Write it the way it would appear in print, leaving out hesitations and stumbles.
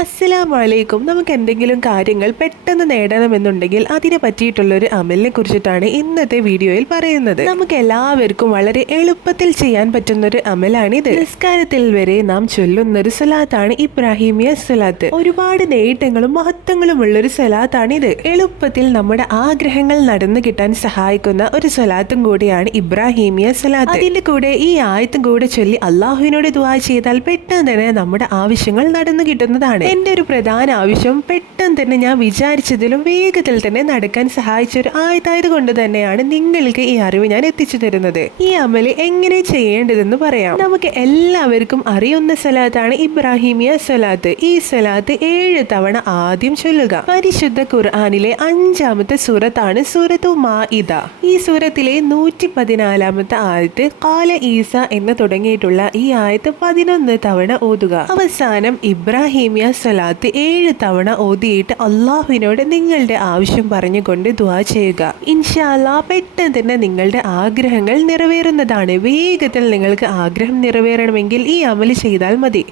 അസ്സലാമലൈക്കും. നമുക്ക് എന്തെങ്കിലും കാര്യങ്ങൾ പെട്ടെന്ന് നേടണമെന്നുണ്ടെങ്കിൽ അതിനെ പറ്റിയിട്ടുള്ളൊരു അമലിനെ കുറിച്ചിട്ടാണ് ഇന്നത്തെ വീഡിയോയിൽ പറയുന്നത്. നമുക്ക് എല്ലാവർക്കും വളരെ എളുപ്പത്തിൽ ചെയ്യാൻ പറ്റുന്നൊരു അമലാണിത്. നിസ്കാരത്തിൽ വരെ നാം ചൊല്ലുന്നൊരു സ്വലാത്താണ് ഇബ്രാഹിമിയ സ്വലാത്ത്. ഒരുപാട് നേട്ടങ്ങളും മഹത്വങ്ങളും ഉള്ളൊരു സ്വലാത്താണിത്. എളുപ്പത്തിൽ നമ്മുടെ ആഗ്രഹങ്ങൾ നടന്നു കിട്ടാൻ സഹായിക്കുന്ന ഒരു സ്വലാത്തും കൂടിയാണ് ഇബ്രാഹിമിയ സ്വലാത്ത്. അതിന്റെ കൂടെ ഈ ആയത്തും കൂടെ ചൊല്ലി അള്ളാഹുവിനോട് ദുആ ചെയ്താൽ പെട്ടെന്ന് തന്നെ നമ്മുടെ ആവശ്യങ്ങൾ നടന്നു കിട്ടുന്നതാണ്. എന്റെ ഒരു പ്രധാന ആവശ്യം പെട്ടെന്ന് തന്നെ ഞാൻ വിചാരിച്ചതിലും വേഗത്തിൽ തന്നെ നടക്കാൻ സഹായിച്ച ഒരു ആയതായത് കൊണ്ട് തന്നെയാണ് നിങ്ങൾക്ക് ഈ അറിവ് ഞാൻ എത്തിച്ചു തരുന്നത്. ഈ അമല് എങ്ങനെ ചെയ്യേണ്ടതെന്ന് പറയാം. നമുക്ക് എല്ലാവർക്കും അറിയുന്ന സ്വലാത്താണ് ഇബ്രാഹിമിയ സ്വലാത്ത്. ഈ സ്വലാത്ത് 7 തവണ ആദ്യം ചൊല്ലുക. പരിശുദ്ധ ഖുർആനിലെ 5ാമത്തെ സൂറത്താണ് സൂറത്തു മാഇദ. ഈ സൂറത്തിലെ 114ാമത്തെ ആയത്ത് ഖാല ഈസ എന്ന് തുടങ്ങിയിട്ടുള്ള ഈ ആയത്ത് 11 തവണ ഓതുക. അവസാനം ഇബ്രാഹിമിയ സ്വലാത്ത് 7 തവണ ഓതിയിട്ട് അള്ളാഹുവിനോട് നിങ്ങളുടെ ആവശ്യം പറഞ്ഞുകൊണ്ട് ദുആ ചെയ്യുക. ഇൻഷാ അല്ലാഹ് പെട്ടെന്ന് തന്നെ നിങ്ങളുടെ ആഗ്രഹങ്ങൾ നിറവേറുന്നതാണ്. വേഗത്തിൽ നിങ്ങൾക്ക് ആഗ്രഹം നിറവേറണമെങ്കിൽ ഈ അമല് ചെയ്താൽ മതി.